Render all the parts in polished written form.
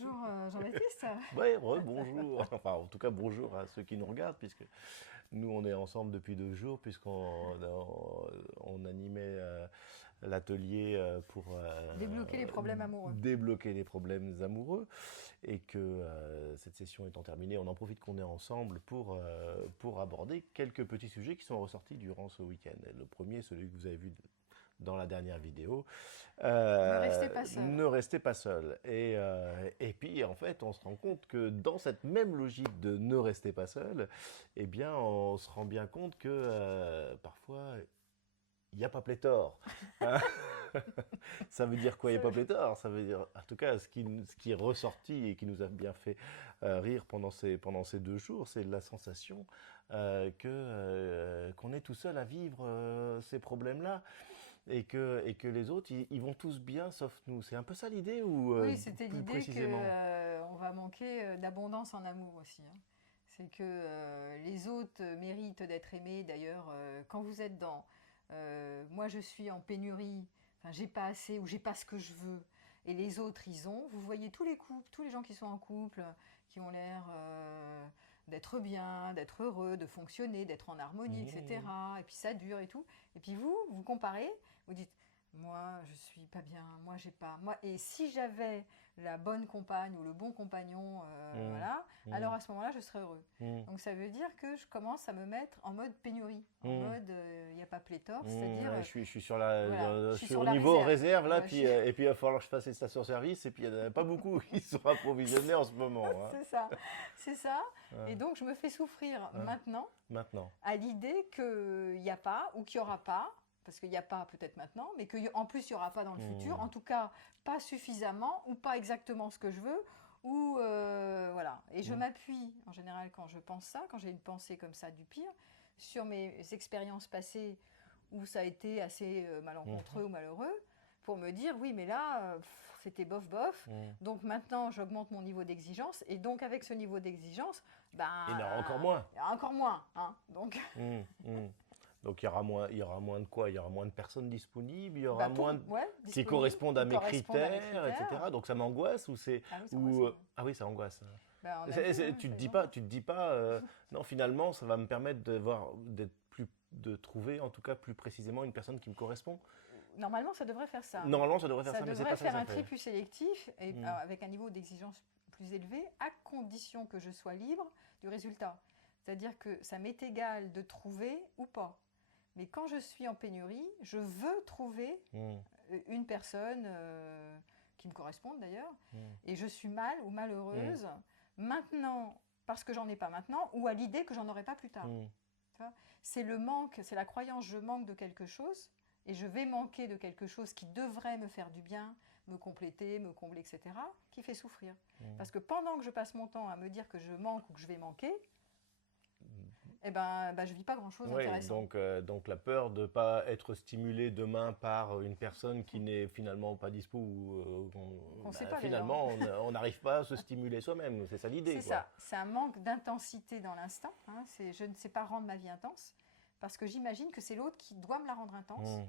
Bonjour Jean-Baptiste. Ouais, bonjour. Enfin, en tout cas, bonjour à ceux qui nous regardent, puisque nous, on est ensemble depuis 2 jours, puisqu'on animait l'atelier pour Débloquer les problèmes amoureux. débloquer les problèmes amoureux, et que cette session étant terminée, on en profite qu'on est ensemble pour aborder quelques petits sujets qui sont ressortis durant ce week-end. Le premier, celui que vous avez vu dans la dernière vidéo. Ne restez pas seul. Ne restez pas seul. Et puis, en fait, on se rend compte que dans cette même logique de ne restez pas seul, eh bien, on se rend bien compte que parfois, il n'y a pas pléthore. Ça veut dire quoi, il n'y a pas pléthore? Ça veut dire, en tout cas, ce qui est ressorti et qui nous a bien fait rire pendant ces 2 jours, c'est la sensation qu'on est tout seul à vivre ces problèmes-là, et que les autres, ils vont tous bien sauf nous. C'est un peu ça l'idée, ou Oui, c'était plus l'idée précisément? qu'on va manquer d'abondance en amour aussi, hein. C'est que les autres méritent d'être aimés. D'ailleurs, quand vous êtes dans moi je suis en pénurie, enfin, j'ai pas assez ou j'ai pas ce que je veux, et les autres ils ont, vous voyez tous les couples, tous les gens qui sont en couple, qui ont l'air d'être bien, d'être heureux, de fonctionner, d'être en harmonie, Mmh. etc. Et puis ça dure et tout. Et puis vous comparez, vous dites, moi je suis pas bien, moi j'ai pas, moi, et si j'avais la bonne compagne ou le bon compagnon, Mmh. voilà, Mmh. alors à ce moment-là je serais heureux. Mmh. Donc ça veut dire que je commence à me mettre en mode pénurie, en Mmh. mode il n'y a pas pléthore, c'est-à-dire Ouais, je suis sur voilà, je je suis suis sur au la niveau réserve. réserve là, Ouais, puis, et puis il va falloir que je fasse les stations-service, et puis il n'y en a pas beaucoup qui sont approvisionnés en ce moment, hein. c'est ça, c'est ça. Et Hein, donc je me fais souffrir hein, maintenant maintenant. à l'idée qu'il n'y a pas ou qu'il n'y aura pas, parce qu'il n'y a pas peut-être maintenant, mais qu'en plus il n'y aura pas dans le futur, Mmh. en tout cas pas suffisamment ou pas exactement ce que je veux, ou voilà. Et je Mmh. m'appuie en général quand je pense ça, quand j'ai une pensée comme ça du pire, sur mes expériences passées où ça a été assez malencontreux Mmh. ou malheureux, pour me dire oui mais là c'était bof bof, Mmh. donc maintenant j'augmente mon niveau d'exigence, et donc avec ce niveau d'exigence, Il y en aura encore ben moins. il y a encore moins, hein, donc Mmh. Mmh. Donc il y aura moins de quoi? Il y aura moins de personnes disponibles, il y aura bah moins ouais, qui disponible, correspondent à qui mes correspondent à mes critères, etc. critères. Donc ça m'angoisse, ou c'est Ah oui, c'est ou angoissant. ah oui, ça angoisse, hein. Bah, on a vu, hein, Tu te ça les dis pas, angoisse. tu te dis pas, non, finalement, ça va me permettre de trouver, en tout cas plus précisément, une personne qui me correspond. Normalement, ça devrait faire ça. Normalement, ça devrait faire Ça ça, mais c'est devrait pas ça que faire ça un tri fait. plus sélectif et Hmm. avec un niveau d'exigence plus élevé, à condition que je sois libre du résultat. C'est-à-dire que ça m'est égal de trouver ou pas. Mais quand je suis en pénurie, je veux trouver Hmm. une personne qui me corresponde d'ailleurs, Hmm. et je suis mal ou Hmm. malheureuse maintenant parce que j'en ai pas maintenant, ou à l'idée que j'en aurai pas plus tard. Hmm. Tu vois, c'est le manque, c'est la croyance je manque de quelque chose et je vais manquer de quelque chose qui devrait me faire du bien, me compléter, me combler, etc., qui fait souffrir. Hmm. Parce que pendant que je passe mon temps à me dire que je manque ou que je vais manquer, eh ben, je vis pas grand-chose Oui, d'intéressant. donc la peur de ne pas être stimulé demain par une personne qui n'est finalement pas dispo, ou Qu'on ne sait pas d'ailleurs, hein. finalement on n'arrive pas à se stimuler soi-même. C'est ça l'idée, C'est quoi. ça, c'est un manque d'intensité dans l'instant, hein. C'est, je ne sais pas rendre ma vie intense, parce que j'imagine que c'est l'autre qui doit me la rendre intense,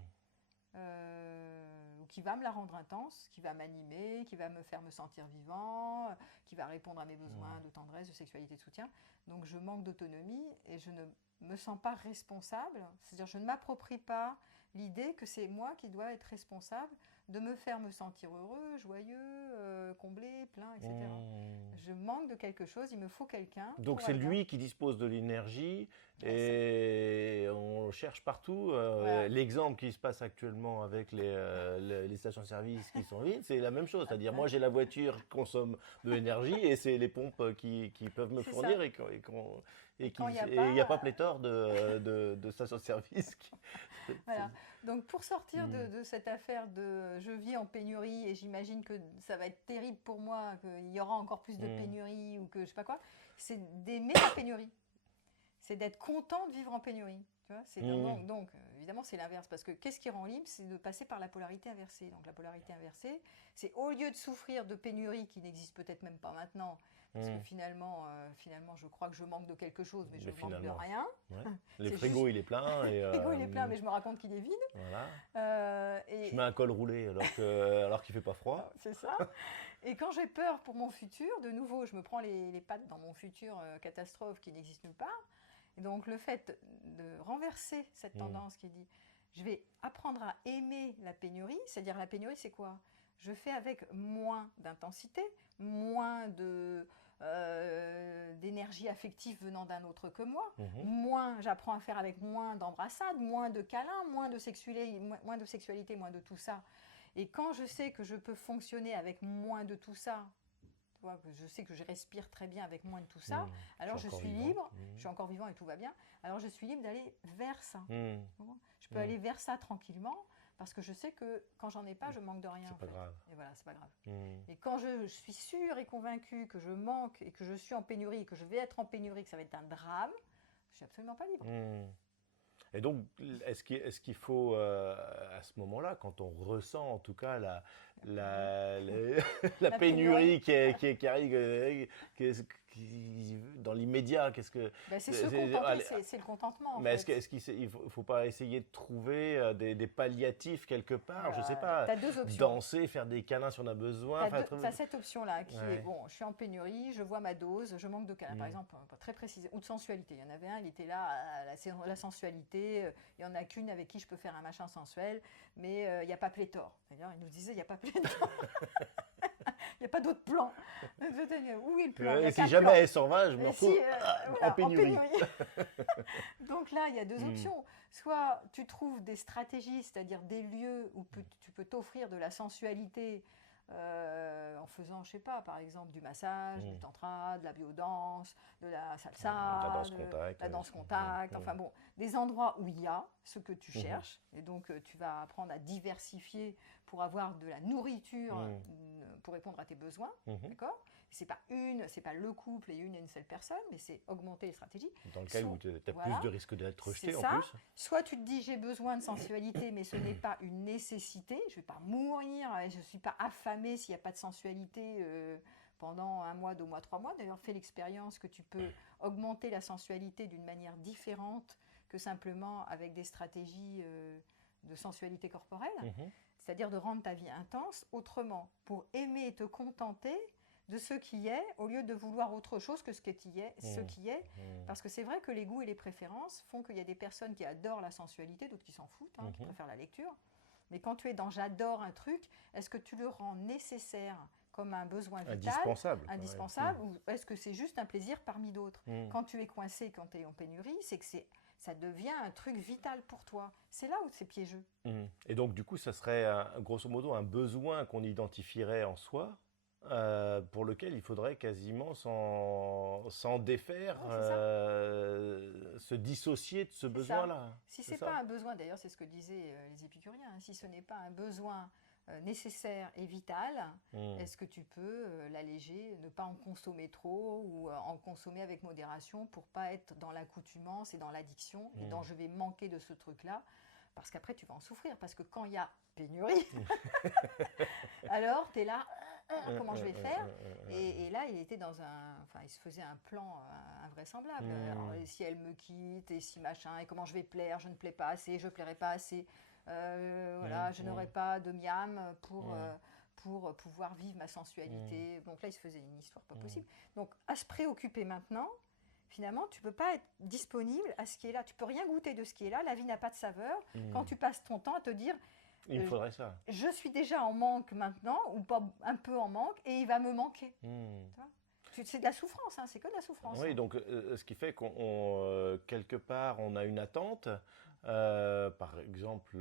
Hmm. ou qui va me la rendre intense, qui va m'animer, qui va me faire me sentir vivant, qui va répondre à mes besoins Hmm. de tendresse, de sexualité, de soutien. Donc je manque d'autonomie et je ne me sens pas responsable, c'est-à-dire je ne m'approprie pas l'idée que c'est moi qui dois être responsable de me faire me sentir heureux, joyeux, comblé, plein, etc. Hmm. Je manque de quelque chose, il me faut quelqu'un Donc pour c'est aller bien. lui qui dispose de l'énergie, Ouais, ça, et on cherche partout. voilà, L'exemple qui se passe actuellement avec les stations-service qui sont vides, c'est la même chose. C'est-à-dire, ouais, moi j'ai la voiture qui consomme de l'énergie, et c'est les pompes qui peuvent me c'est fournir, ça. et Et quand il n'y a il n'y a pas, pas pléthore de stations-service. voilà. Donc pour sortir Hmm. de cette affaire de je vis en pénurie et j'imagine que ça va être terrible pour moi, qu'il y aura encore plus de Hmm. pénurie ou que je sais pas quoi, c'est d'aimer la pénurie. C'est d'être content de vivre en pénurie. Tu vois, Hmm. évidemment, c'est l'inverse. Parce que qu'est-ce qui rend libre? C'est de passer par la polarité inversée. Donc, la polarité inversée, c'est au lieu de souffrir de pénurie qui n'existe peut-être même pas maintenant, parce que Hmm. finalement, je crois que je manque de quelque chose, mais je Mais manque de finalement, rien. ouais. Le C'est frigo juste, il est plein, le et frigo, il est plein, mais je me raconte qu'il est vide. voilà. Je mets Et un col roulé alors qu'il fait pas froid. c'est ça. Et quand j'ai peur pour mon futur, de nouveau, je me prends les pattes dans mon futur catastrophe qui n'existe nulle part. Et donc, le fait de renverser cette tendance qui dit, je vais apprendre à aimer la pénurie, c'est-à-dire la pénurie, c'est quoi? Je fais avec moins d'intensité, moins d'énergie affective venant d'un autre que moi, j'apprends à faire avec moins d'embrassades, moins de câlins, moins de sexualité, moins de tout ça. Et quand je sais que je peux fonctionner avec moins de tout ça, tu vois, que je sais que je respire très bien avec moins de tout ça, alors je suis libre, je suis encore vivant et tout va bien, alors je suis libre d'aller vers ça. Je peux aller vers ça tranquillement, parce que je sais que quand j'en ai pas, je manque de rien. C'est pas grave. Et voilà, c'est pas grave. Et quand je suis sûre et convaincue que je manque et que je suis en pénurie, que je vais être en pénurie, que ça va être un drame, je suis absolument pas libre. Et donc, est-ce qu'il faut, à ce moment-là, quand on ressent en tout cas la pénurie qui arrive, dans l'immédiat, qu'est-ce que... C'est se contenter, c'est le contentement. Mais est-ce qu'il ne faut pas essayer de trouver des palliatifs quelque part? Je ne sais pas, t'as deux options. Danser, faire des câlins si on a besoin. Tu as cette option-là qui est, bon, je suis en pénurie, je vois ma dose, je manque de câlins, par exemple, très précisé, ou de sensualité. Il y en avait un, il était là, la sensualité, il n'y en a qu'une avec qui je peux faire un machin sensuel, mais il n'y a pas pléthore. D'ailleurs, il nous disait, il n'y a pas pléthore. Il n'y a pas d'autre plan. Où est le plan? Et si jamais elle s'en va, je me retrouve en pénurie. Donc là, il y a deux options. Soit tu trouves des stratégies, c'est-à-dire des lieux où tu peux t'offrir de la sensualité en faisant, je sais pas, par exemple du massage, du tantra, de la biodanse, de la salsa, la danse contact, enfin bon, des endroits où il y a ce que tu cherches. Et donc tu vas apprendre à diversifier pour avoir de la nourriture pour répondre à tes besoins, d'accord? C'est pas le couple et une seule personne, mais c'est augmenter les stratégies. Dans le cas où tu as plus de risques d'être rejeté en plus. Soit tu te dis j'ai besoin de sensualité, mais ce n'est pas une nécessité. Je vais pas mourir, je suis pas affamée s'il n'y a pas de sensualité pendant 1 mois, 2 mois, 3 mois. D'ailleurs, fais l'expérience que tu peux augmenter la sensualité d'une manière différente que simplement avec des stratégies de sensualité corporelle. C'est-à-dire de rendre ta vie intense autrement, pour aimer et te contenter de ce qui est, au lieu de vouloir autre chose que ce qui est. Parce que c'est vrai que les goûts et les préférences font qu'il y a des personnes qui adorent la sensualité, d'autres qui s'en foutent, qui préfèrent la lecture. Mais quand tu es dans j'adore un truc, est-ce que tu le rends nécessaire comme un besoin vital, indispensable, ou est-ce que c'est juste un plaisir parmi d'autres? Quand tu es coincé, quand tu es en pénurie, c'est que ça devient un truc vital pour toi. C'est là où c'est piégeux. Et donc, du coup, ça serait grosso modo un besoin qu'on identifierait en soi, pour lequel il faudrait quasiment s'en défaire, se dissocier de ce besoin-là. Si ce n'est pas un besoin, d'ailleurs c'est ce que disaient les épicuriens, si ce n'est pas un besoin nécessaire et vital, est-ce que tu peux l'alléger, ne pas en consommer trop ou en consommer avec modération pour pas être dans l'accoutumance et dans l'addiction et dans je vais manquer de ce truc-là, parce qu'après tu vas en souffrir, parce que quand il y a pénurie, alors tu es là, comment je vais faire? Et là il était il se faisait un plan invraisemblable. Alors, et si elle me quitte, et si machin, et comment je vais plaire, je ne plais pas assez, je plairai pas assez. Je n'aurai pas de miam pour pouvoir vivre ma sensualité. Donc là, il se faisait une histoire pas possible. Donc, à se préoccuper maintenant, finalement, tu ne peux pas être disponible à ce qui est là. Tu ne peux rien goûter de ce qui est là. La vie n'a pas de saveur. Quand tu passes ton temps à te dire... Il me faudrait ça. Je suis déjà en manque maintenant, ou pas un peu en manque, et il va me manquer. C'est de la souffrance, c'est que de la souffrance. Oui, donc ce qui fait quelque part, on a une attente. Par exemple,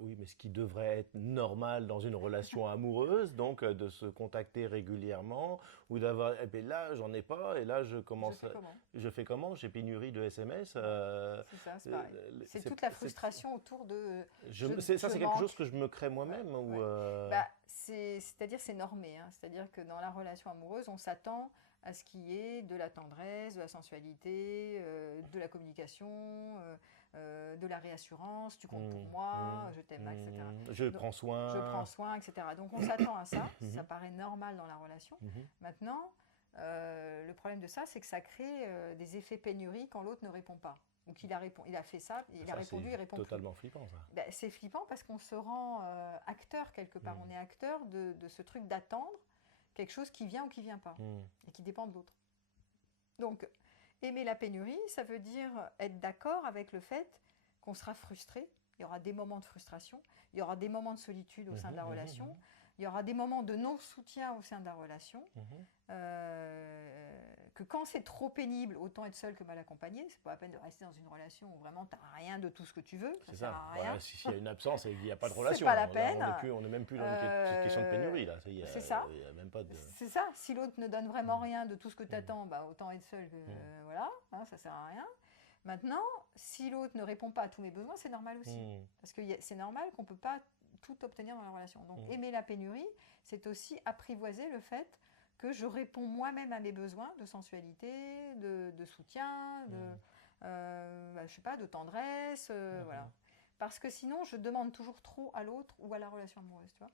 oui, mais ce qui devrait être normal dans une relation amoureuse, donc de se contacter régulièrement, ou d'avoir, eh bien là, j'en ai pas, et là, je fais comment? J'ai pénurie de SMS. C'est ça, c'est pareil. C'est toute la frustration autour de... c'est quelque chose que je me crée moi-même ou c'est-à-dire c'est normé, c'est-à-dire que dans la relation amoureuse, on s'attend à ce qui est de la tendresse, de la sensualité, de la communication, de la réassurance, tu comptes pour moi, je t'aime, etc. Je prends soin, etc. Donc on s'attend à ça, ça paraît normal dans la relation. Maintenant, le problème de ça, c'est que ça crée des effets pénurie quand l'autre ne répond pas. Ou qu'il il a fait ça, il a répondu, il répond plus. C'est totalement flippant, ça. Ben, c'est flippant parce qu'on se rend acteur quelque part. On est acteur de ce truc d'attendre quelque chose qui vient ou qui ne vient pas, et qui dépend de l'autre. Donc, aimer la pénurie, ça veut dire être d'accord avec le fait qu'on sera frustré. Il y aura des moments de frustration, il y aura des moments de solitude au sein de la relation, il y aura des moments de non-soutien au sein de la relation, que quand c'est trop pénible, autant être seul que mal accompagné. C'est pas la peine de rester dans une relation où vraiment tu n'as rien de tout ce que tu veux. C'est ça. Rien. Voilà, s'il y a une absence, il n'y a pas de relation. C'est pas la peine. On n'est même plus dans une question de pénurie. Là. C'est ça. Il y a même pas de... C'est ça. Si l'autre ne donne vraiment rien de tout ce que tu attends, bah, autant être seul que... voilà, hein, ça sert à rien. Maintenant, si l'autre ne répond pas à tous mes besoins, c'est normal aussi. Parce que c'est normal qu'on ne peut pas tout obtenir dans la relation. Donc, aimer la pénurie, c'est aussi apprivoiser le fait que je réponds moi-même à mes besoins de sensualité, de soutien, je sais pas, de tendresse, voilà. Parce que sinon, je demande toujours trop à l'autre ou à la relation amoureuse, tu vois.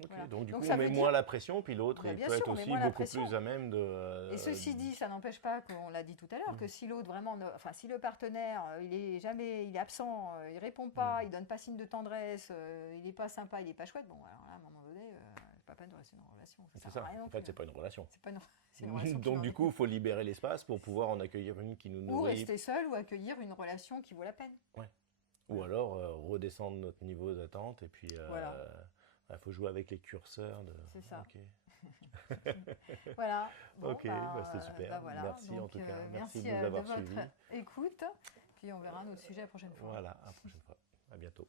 Okay. Voilà. Donc, du coup, on met moins la pression, puis l'autre peut être aussi beaucoup plus à même de... Et ceci dit, ça n'empêche pas, qu'on l'a dit tout à l'heure, que si l'autre vraiment, si le partenaire, il est absent, il ne répond pas, il ne donne pas signe de tendresse, il n'est pas sympa, il n'est pas chouette, bon, alors là, à un moment donné, c'est pas peine de rester dans une relation. C'est ça, en fait, c'est pas une relation. C'est une relation. Donc, du coup, il faut libérer l'espace pour pouvoir en accueillir une qui nous nourrit. Ou rester seul, ou accueillir une relation qui vaut la peine. Ouais. Ou alors, redescendre notre niveau d'attente, et puis... voilà. Il faut jouer avec les curseurs. C'est ça. Okay. Voilà. Bon, ok, c'était super. Voilà. Merci donc, en tout cas. Merci de nous avoir suivis. Écoute. Puis on verra notre sujet la prochaine fois. Voilà, à la prochaine fois. À bientôt.